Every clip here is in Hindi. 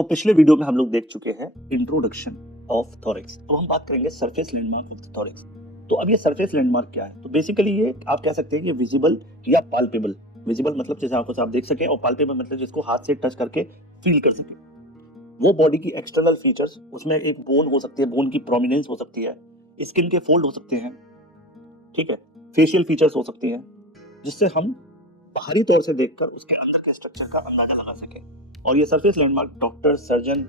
तो पिछले वीडियो में हम लोग देख चुके हैं इंट्रोडक्शन ऑफ थोरैक्स। अब हम बात करेंगे surface landmark of the thorax. तो अब ये सरफेस लैंडमार्क क्या है? तो बेसिकली ये आप कह सकते हैं कि विजिबल या पाल्पेबल। विजिबल मतलब जैसे आंखों से आप देख सकें, और पाल्पेबल मतलब जिसको हाथ से टच करके फील कर सकें। वो बॉडी की एक्सटर्नल फीचर्स, उसमें एक बोन हो सकती है, बोन की प्रोमिनेंस हो सकती है, स्किन के फोल्ड हो सकते हैं, ठीक है, फेशियल फीचर्स हो सकती हैं, जिससे हम बाहरी तौर से देखकर उसके अंदर के स्ट्रक्चर का अंदाजा लगा सके। और ये सरफेस लैंडमार्क डॉक्टर, सर्जन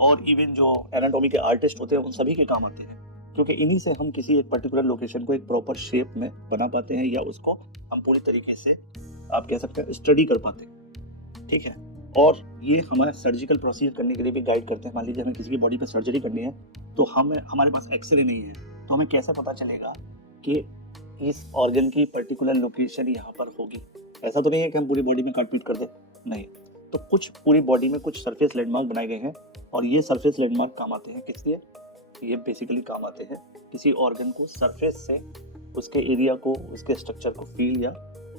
और इवन जो एनाटॉमी के आर्टिस्ट होते हैं उन सभी के काम आते हैं, क्योंकि इन्हीं से हम किसी एक पर्टिकुलर लोकेशन को एक प्रॉपर शेप में बना पाते हैं, या उसको हम पूरी तरीके से आप कह सकते हैं स्टडी कर पाते हैं, ठीक है। और ये हमारा सर्जिकल प्रोसीजर करने के लिए भी गाइड करते हैं। मान लीजिए हमें किसी की बॉडी पे सर्जरी करनी है, तो हमारे पास एक्सरे नहीं है, तो हमें कैसे पता चलेगा कि इस ऑर्गन की पर्टिकुलर लोकेशन यहाँ पर होगी? ऐसा तो नहीं है कि हम पूरी बॉडी में काट पीट कर दे, नहीं। तो कुछ पूरी बॉडी में कुछ सरफेस लैंडमार्क बनाए गए हैं, और ये सरफेस लैंडमार्क काम आते हैं किस लिए? ये बेसिकली काम आते हैं किसी ऑर्गन को सरफेस से उसके एरिया को, उसके स्ट्रक्चर को फील या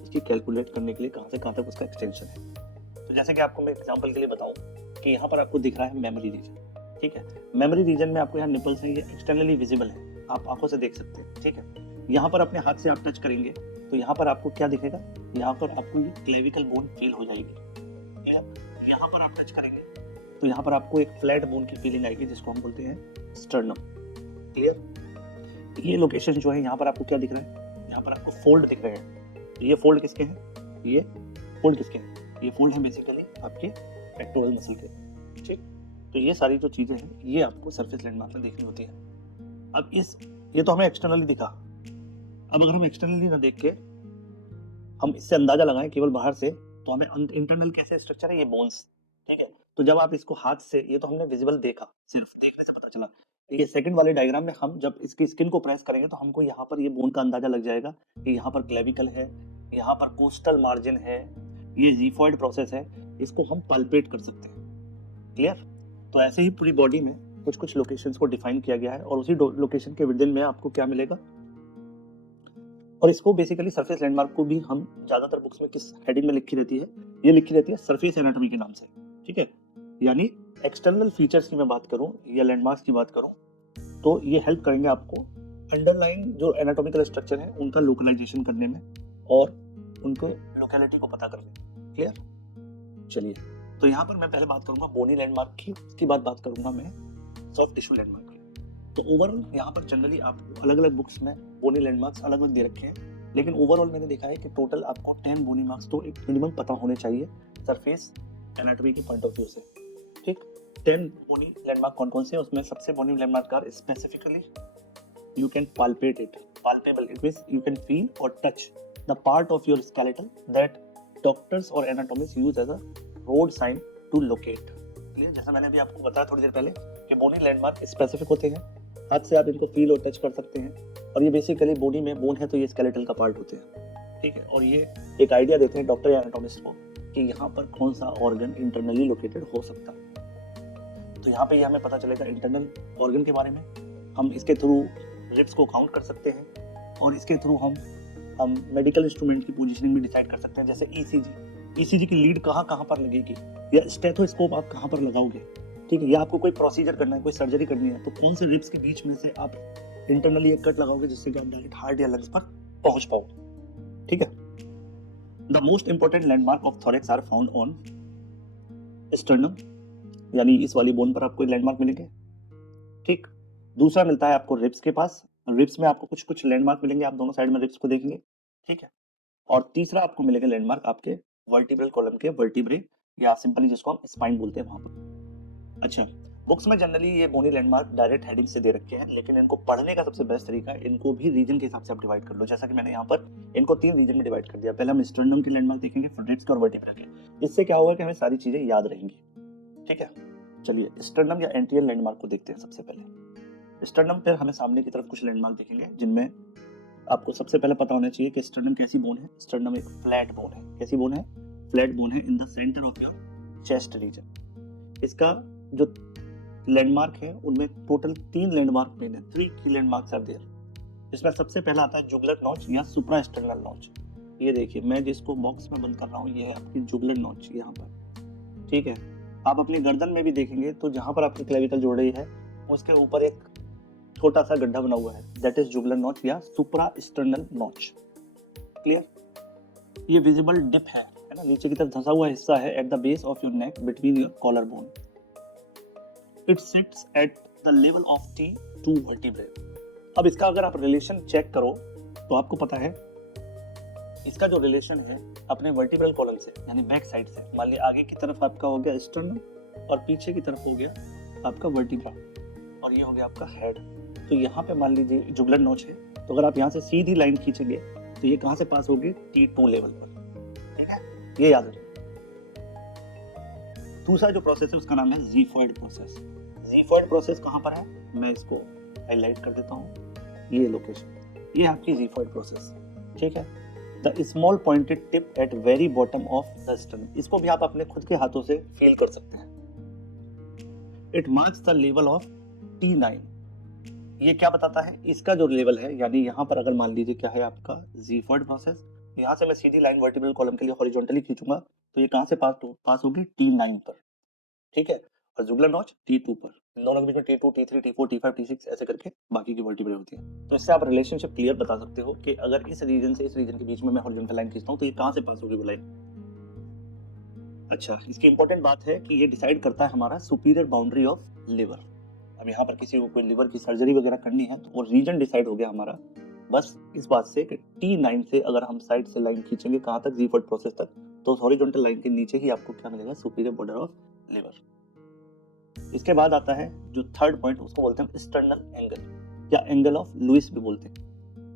उसकी कैलकुलेट करने के लिए कहाँ से कहाँ तक उसका एक्सटेंशन है। तो जैसे कि आपको मैं एग्जांपल के लिए बताऊं कि यहाँ पर आपको दिख रहा है मेमोरी रीजन, ठीक है। मेमोरी रीजन में आपको यहाँ निपल्स हैं, ये एक्सटर्नली विजिबल है, आप आंखों से देख सकते हैं, ठीक है। यहाँ पर अपने हाथ से आप टच करेंगे तो यहाँ पर आपको क्या दिखेगा? यहाँ पर आपको ये क्लेविकल बोन फील हो जाएगी। यहाँ पर आप टच करेंगे तो यहाँ पर आपको एक फ्लैट बोन की फीलिंग आएगी, जिसको हम बोलते हैं स्टर्नम। क्लियर? ये लोकेशन जो है, यहाँ पर आपको क्या दिख रहा है? यहाँ पर आपको फोल्ड दिख रहे हैं। ये फोल्ड किसके हैं? ये फोल्ड किसके हैं? ये फोल्ड है बेसिकली आपके पेक्टोरल मसल के, ठीक। तो ये सारी जो चीजें हैं, ये आपको सरफेस लैंडमार्क में देखनी होती है। अब ये तो हमें एक्सटर्नली दिखा। अब अगर हम एक्सटर्नली ना देख के हम इससे अंदाजा लगाएं केवल बाहर से, तो हमें इंटरनल कैसे स्ट्रक्चर है? ये बोन्स, ठीक है। तो जब आप इसको हाथ से, ये तो हमने विजिबल देखा, सिर्फ देखने से पता चला। ये सेकंड वाले डायग्राम में हम जब इसकी स्किन को प्रेस करेंगे तो हमको यहाँ पर ये बोन का अंदाजा लग जाएगा कि यहाँ पर क्लेविकल है, यहाँ पर कोस्टल मार्जिन है, ये जीफॉइड प्रोसेस है, इसको हम पल्पेट कर सकते हैं। क्लियर? तो ऐसे ही पूरी बॉडी में कुछ कुछ लोकेशंस को डिफाइन किया गया है, और उसी लोकेशन के विदिन में आपको क्या मिलेगा। और इसको बेसिकली सरफेस लैंडमार्क को भी हम ज्यादातर बुक्स में किस हेडिंग में लिखी रहती है? ये लिखी रहती है सरफेस एनाटॉमी के नाम से, ठीक है। यानी एक्सटर्नल फीचर्स की मैं बात करूं या लैंडमार्क्स की बात करूं, तो ये हेल्प करेंगे आपको अंडरलाइन जो एनाटॉमिकल स्ट्रक्चर है उनका लोकलाइजेशन करने में और उनको लोकेलिटी को पता करने में। क्लियर? चलिए, तो यहाँ पर मैं पहले बात करूंगा बोनी लैंडमार्क की, उसकी बात करूंगा मैं सॉफ्ट टिश्यू लैंडमार्क की। तो ओवरऑल यहाँ पर जनरली आपको अलग अलग बुक्स में बोनी लैंडमार्क्स अलग अलग दे रखे हैं, लेकिन ओवरऑल मैंने देखा है कि टोटल आपको 10 बोनी मार्क्स तो एक मिनिमम पता होने चाहिए सरफेस एनाटॉमी के पॉइंट ऑफ व्यू से, ठीक। 10 बोनी लैंडमार्क कौन कौन से हैं? उसमें सबसे bony landmark are specifically you can palpate it. Palpable, it means you can feel or touch the part of your skeleton that doctors or anatomists use as a road sign to locate. Clear? जैसा मैंने अभी आपको बताया थोड़ी देर पहले कि बोनी लैंडमार्क स्पेसिफिक होते हैं, हाथ से आप इनको फील और टच कर सकते हैं, और ये बेसिकली बॉडी में बोन है तो ये स्केलेटल का पार्ट होते हैं, ठीक है। और ये एक आइडिया देते हैं डॉक्टर या एनाटोमिस्ट को कि यहाँ पर कौन सा ऑर्गन इंटरनली लोकेटेड हो सकता है। तो यहाँ पे ये हमें पता चलेगा इंटरनल ऑर्गन के बारे में। हम इसके थ्रू रिब्स को काउंट कर सकते हैं, और इसके थ्रू हम मेडिकल इंस्ट्रूमेंट की पोजीशनिंग भी डिसाइड कर सकते हैं, जैसे ईसीजी की लीड कहाँ पर लगेगी, या स्टेथोस्कोप आप कहाँ पर लगाओगे, ठीक है। या आपको कोई प्रोसीजर करना है, कोई सर्जरी करनी है, तो कौन से रिब्स के बीच में से आप इंटरनली एक कट लगाओगे जिससे कि आप डायरेक्ट हार्ट या लंग्स पर पहुंच पाओ, ठीक है। The most important landmark of thorax are found on sternum, यानी इस वाली बोन पर आपको लैंडमार्क मिलेंगे, ठीक। दूसरा मिलता है आपको रिब्स के पास, रिब्स में आपको कुछ कुछ लैंडमार्क मिलेंगे, आप दोनों साइड में रिब्स को देखेंगे, ठीक है। और तीसरा आपको मिलेगा लैंडमार्क आपके वर्टिब्रल कॉलम के वर्टिब्रे, या सिंपली जिसको हम स्पाइन बोलते हैं, वहां पर। अच्छा, बुक्स में जनरली ये बोनी लैंडमार्क डायरेक्ट हेडिंग से दे रखे हैं, लेकिन इनको पढ़ने का सबसे बेस्ट तरीका है, इनको भी रीजन के हिसाब से आप डिवाइड कर लो। जैसा कि मैंने यहाँ पर इनको 3 रीजन में डिवाइड कर दिया। पहले हम स्टर्नम के लैंडमार्क देखेंगे, फिर रिब्स के और वर्टिब्रा के। इससे क्या होगा कि हमें सारी चीजें याद रहेंगी, ठीक है। चलिए, स्टर्नम या एंटीरियर लैंडमार्क को देखते हैं सबसे पहले। स्टर्नम पर हमें सामने की तरफ कुछ लैंडमार्क दिखेंगे, जिनमें आपको सबसे पहले पता होना चाहिए कि स्टर्नम कैसी बोन है। स्टर्नम एक फ्लैट बोन है। कैसी बोन है? फ्लैट बोन है in the centre of your chest region. इसका जो लैंडमार्क है उनमें टोटल 3 लैंडमार्क मेन है, 3 की लैंडमार्क्स आर देयर। इसमें सबसे पहला आता है जुगुलर नॉच या सुप्रा स्टर्नल नॉच। ये देखिए, मैं जिसको बॉक्स में बंद कर रहा हूँ, ये है आपकी जुगुलर नॉच यहाँ पर, ठीक है। आप अपनी गर्दन में भी देखेंगे तो जहां पर आपकी क्लेविकल जुड़ रही है उसके ऊपर एक छोटा सा गड्ढा बना हुआ है, दैट इज जुगुलर नॉच या सुप्रा स्टर्नल नॉच। क्लियर? ये विजिबल डिप है ना, नीचे की तरफ धंसा हुआ हिस्सा है at the base of your neck between your collar bone. It sits at the level of T2 vertebrae. अब इसका अगर आप रिलेशन चेक करो तो आपको पता है इसका जो रिलेशन है अपने वर्टिब्रल कॉलम से यानी बैक साइड से, मान लिया आगे की तरफ आपका हो गया स्टर्नम और पीछे की तरफ हो गया आपका वर्टिब्रा और ये हो गया आपका हेड। तो यहाँ पे मान लीजिए जुगुलर नोच है, तो अगर आप यहाँ से सीधी लाइन खींचेंगे तो ये कहाँ से पास होगी? T2 लेवल पर। ठीक है, ये याद रखिए। दूसरा जो प्रोसेस है उसका नाम है ज़ीफॉइड प्रोसेस। ज़ीफॉइड प्रोसेस कहाँ पर है? मैं इसको हाईलाइट कर देता हूँ, ये लोकेशन, ये आपकी ज़ीफॉइड प्रोसेस। ठीक है, the small pointed tip at very bottom of the sternum, इसको भी आप अपने खुद के हाथों से फील कर सकते हैं। It marks the level of T9। ये क्या बताता है? इसका जो लेवल है, यानी यहाँ पर अगर मान लीजिए क्या है आपका ज़ीफॉइड प्रोसेस, यहाँ से मैं सीधी लाइन वर्टिब्रल कॉलम के लिए हॉरिजॉन्टली खींचूंगा तो ये कहाँ से पास होगी? T9 पर। ठीक है, और जुगुलर नॉच T2 पर। इन दोनों के बीच में T2, T3, T4, T5, T6 ऐसे करके बाकी की वर्टिब्रे होती है। तो इससे आप रिलेशनशिप क्लियर बता सकते हो कि अगर इस रीजन से इस रीजन के बीच में मैं हॉरिजॉन्टल लाइन खींचता हूँ तो ये कहाँ से पास होगी वो लाइन। अच्छा, इसकी इंपॉर्टेंट बात है कि ये डिसाइड करता है हमारा सुपीरियर बाउंड्री ऑफ लिवर। अब यहाँ पर किसी को कोई लिवर की सर्जरी वगैरह करनी है तो वो रीजन डिसाइड हो गया हमारा बस इस बात से कि T9 से अगर हम साइड से लाइन खींचेंगे कहाँ तक? ज़ीफॉइड प्रोसेस तक, तो हॉरिजॉन्टल लाइन के नीचे ही आपको क्या मिलेगा? Superior border of liver. इसके बाद आता है जो थर्ड पॉइंट, उसको बोलते हैं स्टर्नल एंगल या एंगल ऑफ लुइस भी बोलते हैं।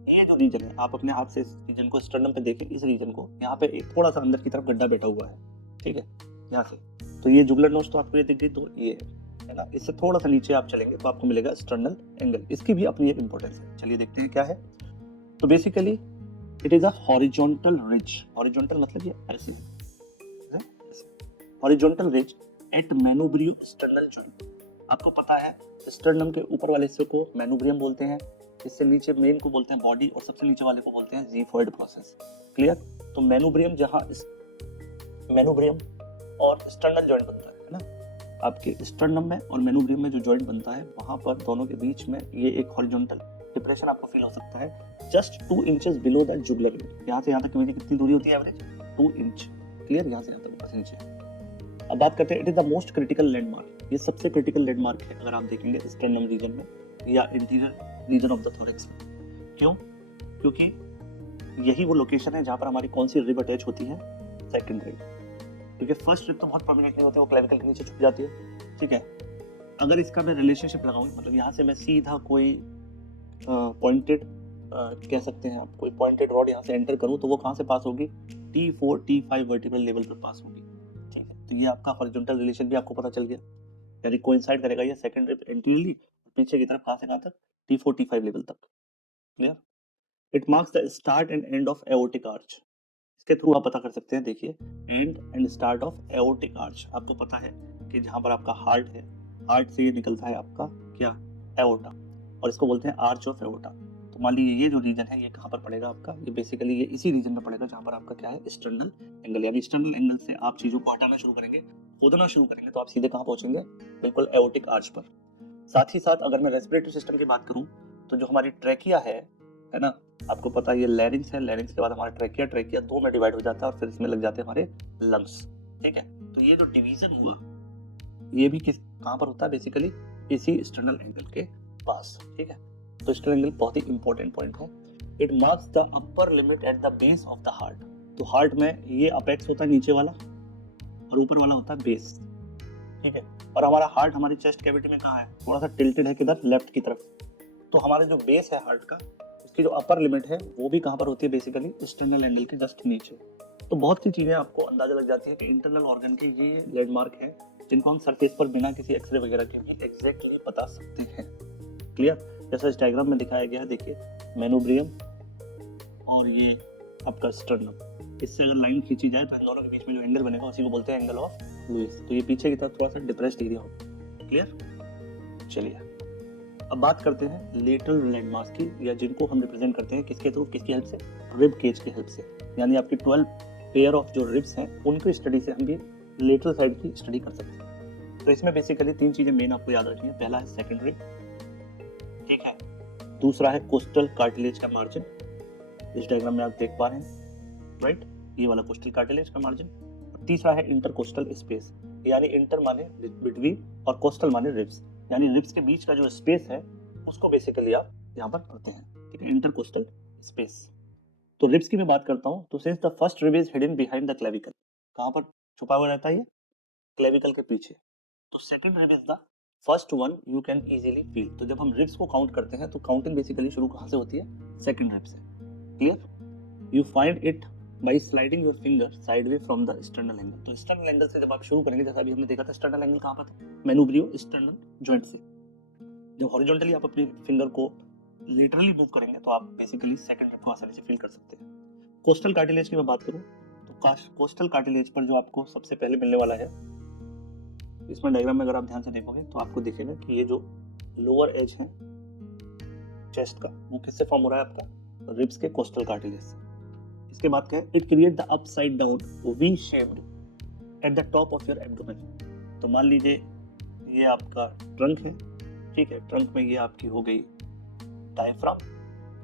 ये जो रीजन है, आप अपने हाथ से इस रीजन को स्टर्नम पे देखें, इस रीजन को, यहाँ पे एक थोड़ा सा अंदर की तरफ गड्ढा बैठा हुआ है। ठीक है, यहाँ से तो ये जुगुलर नोच तो आपको ये दिख गई, तो ये है ना, इससे थोड़ा सा नीचे आप चलेंगे तो आपको मिलेगा स्टर्नल एंगल। इसकी भी अपनी एक इंपॉर्टेंस है। चलिए देखते हैं क्या है। तो basically it is a horizontal ridge. Horizontal मतलब ये ऐसे है, horizontal ridge at manubrio sternal joint. आपको पता है स्टर्नम के ऊपर वाले हिस्से को मेनोब्रियम बोलते हैं, इससे नीचे मेन को बोलते हैं बॉडी और सबसे नीचे वाले को बोलते हैं ज़ीफॉइड प्रोसेस। क्लियर? तो मेनोब्रियम, जहाँ मेनोब्रियम और स्टर्नल जॉइंट बनता है ना, आपके स्टर्नम में और मेनोब्रियम में जो जॉइंट बनता है वहां पर दोनों के बीच में ये एक हॉरिजॉन्टल डिप्रेशन आपको फील हो सकता है just 2 inches below that jugular vein. यहाँ से यहाँ तक की कितनी दूरी होती है? Average 2 inch. क्लियर? यहाँ से यहाँ तक ऊपर नीचे। अब बात करते हैं, it is the most critical landmark. ये सबसे क्रिटिकल लैंडमार्क है अगर आप देखेंगे स्टर्नम रीजन में या interior region of the thorax में। क्यों? क्योंकि यही वो लोकेशन है जहाँ पर हमारी कौन सी रिब अटैच होती है? Second rib. क्योंकि फर्स्ट रिब तो बहुत प्रोमिनेंट नहीं होती है, वो क्लेविकल के नीचे छुप जाती है। ठीक है, अगर इसका मैं रिलेशनशिप लगाऊं, मतलब यहाँ से मैं सीधा कोई पॉइंटेड कह सकते हैं आप, कोई पॉइंटेड रॉड यहाँ से एंटर करूं तो वो कहाँ से पास होगी? T4, T5 वर्टिब्रल लेवल पर पास होगी। ठीक है, तो ये आपका हॉरिजॉन्टल रिलेशन भी आपको पता चल गया, यानी कोइंसाइड करेगा ये सेकंड रिब एंटीरियरली, पीछे की तरफ कहाँ से कहाँ तक? T4, T5 लेवल तक। Clear? It marks the start and end of aortic arch. इसके थ्रू आप पता कर सकते हैं। देखिए, and and start of aortic arch. आपको पता है कि जहाँ पर आपका हार्ट है, हार्ट से ये निकलता है आपका क्या? एओर्टा, और इसको बोलते हैं आर्च ऑफ एओर्टा। तो मान लीजिए ये जो रीजन है ये कहाँ पर पड़ेगा आपका? ये बेसिकली ये इसी रीजन में पड़ेगा जहाँ पर आपका क्या है? Sternal angle. यानी स्टर्नल एंगल से आप चीजों को हटाना शुरू करेंगे, खोदना शुरू करेंगे, तो आप सीधे कहाँ पहुंचेंगे? बिल्कुल एओर्टिक आर्च पर। साथ ही साथ अगर मैं रेस्पिरेटरी सिस्टम की बात करूँ तो जो हमारी ट्रैकिया है ना, आपको पता है ये लैरिंग्स है, लैरिंग्स के बाद हमारा ट्रैकिया, ट्रैकिया 2 में डिवाइड हो जाता है और फिर इसमें लग जाते हैं हमारे लंग्स। ठीक है, तो ये जो डिवीजन हुआ ये भी कहाँ पर होता है? बेसिकली इसी स्टर्नल एंगल के पास। ठीक है, तो स्टर्नल एंगल बहुत ही इंपॉर्टेंट पॉइंट है। It marks the upper limit at the base of the heart. तो हार्ट में ये अपेक्स होता है नीचे वाला और ऊपर वाला होता है बेस। ठीक है, और हमारा हार्ट हमारी चेस्ट कैविटी में कहाँ है? थोड़ा सा टिल्टेड है, किधर? लेफ्ट की तरफ। तो हमारा जो बेस है हार्ट का, उसकी जो अपर लिमिट है वो भी कहाँ पर होती है? बेसिकली स्टर्नल एंगल के जस्ट नीचे। तो बहुत सी चीजें आपको अंदाजा लग जाती है कि इंटरनल ऑर्गन के ये लैंडमार्क है जिनको हम सरफेस पर बिना किसी एक्सरे वगैरह के भी एग्जैक्टली बता सकते हैं। क्लियर? जैसा इस डायग्राम में दिखाया गया है, देखिए मेनोब्रियम और ये आपका स्टर्नम, इससे अगर लाइन खींची जाए तो इन दोनों के बीच में जो एंगल बनेगा उसी को बोलते हैं एंगल ऑफ लुइस। तो ये पीछे की तरफ थोड़ा सा डिप्रेस्ड एरिया होगा। क्लियर? चलिए अब बात करते हैं लेटरल लैंडमार्क्स की, या जिनको हम रिप्रेजेंट करते हैं किसके थ्रू? किसकी हेल्प से? रिब केज की हेल्प से। यानी आपकी 12 पेयर ऑफ जो रिब्स हैं उनकी स्टडी से हम भी लेटरल साइड की स्टडी कर सकते हैं। तो इसमें बेसिकली 3 चीजें मेन आपको याद रखनी है। पहला है सेकेंडरी, ठीक है, दूसरा है कोस्टल कार्टिलेज का मार्जिन, इस डायग्राम में आप देख पा रहे हैं, राइट, ये वाला कोस्टल कार्टिलेज का मार्जिन, और तीसरा है इंटरकोस्टल स्पेस, यानी इंटर माने बिटवीन और कोस्टल माने रिब्स, यानी रिब्स के बीच का जो स्पेस है उसको बेसिकली आप यहाँ पर करते हैं, ठीक है, इंटरकोस्टल स्पेस। तो रिब्स की मैं बात करता हूँ, तो since the first rib is hidden behind the clavicle, कहाँ पर छुपा हुआ रहता है ये? क्लेविकल के पीछे। तो second rib is the first one you can easily feel. तो जब हम रिब्स को काउंट करते हैं तो काउंटिंग बेसिकली शुरू कहाँ से होती है? सेकंड रिब से, clear? You find it by sliding your finger sideway from the sternal angle. तो स्टर्नल एंगल से जब आप शुरू करेंगे, जैसा अभी हमने देखा था, स्टर्नल एंगल कहाँ पर था? मैनुब्रियो स्टर्नल जॉइंट से। जब हॉरिजॉन्टली आप अपनी फिंगर को लिटरली मूव करेंगे तो आप बेसिकली सेकंड रिब को आसानी से फील कर सकते हैं। कोस्टल कार्टिलेज की मैं बात करूं तो कोस्टल कार्टिलेज पर जो आपको सबसे पहले मिलने वाला है, इसमें डायग्राम में अगर आप ध्यान से देखोगे तो आपको दिखेगा कि ये जो लोअर एज है चेस्ट का, वो किससे फॉर्म हो रहा है? आपका रिब्स के कोस्टल कार्टिलेज से। इसके बाद क्या है? It create the upside down V shaped at the top of your abdomen. तो मान लीजिए ये आपका ट्रंक है, ठीक है, ट्रंक में ये आपकी हो गई डायफ्राम,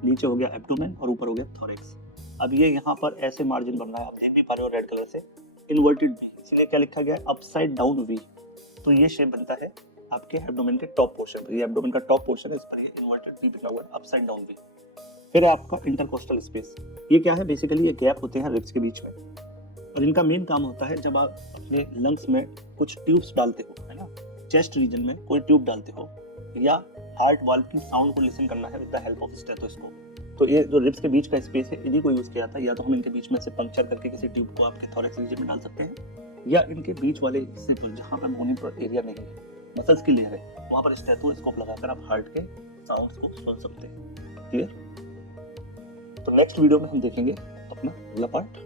नीचे हो गया एब्डोमेन और ऊपर हो गया थोरैक्स। अब ये यहाँ पर ऐसे मार्जिन बन रहा है, आप देख भी पा रहे हो रेड कलर से, इन्वर्टेड वी, इसलिए क्या लिखा गया है? Upside down V. तो ये शेप बनता है आपके एब्डोमेन के टॉप पोर्शन पर, ये एब्डोमेन का टॉप पोर्शन है, इस पर ये इन्वर्टेड वी बना हुआ है, अपसाइड डाउन वी। फिर आपका इंटरकोस्टल स्पेस, ये क्या है? बेसिकली ये गैप होते हैं रिब्स के बीच में, और इनका मेन काम होता है जब आप अपने लंग्स में कुछ ट्यूब्स डालते हो, है ना, चेस्ट रीजन में कोई ट्यूब डालते हो, या हार्ट वाल्व की साउंड को लिसन करना है with the help of stethoscope, तो ये जो रिब्स के बीच का स्पेस है इन्हीं को यूज किया जाता है। या तो हम इनके बीच में से पंक्चर करके किसी ट्यूब को आपके थोरैक्स रीजन में डाल सकते हैं, या इनके बीच वाले हिस्से पर जहाँ पर बोनी एरिया नहीं है, मसल्स की लेयर है, वहाँ पर स्टेथोस्कोप लगाकर आप हार्ट के साउंड्स को सुन सकते हैं। क्लियर? तो नेक्स्ट वीडियो में हम देखेंगे अपना अगला पार्ट।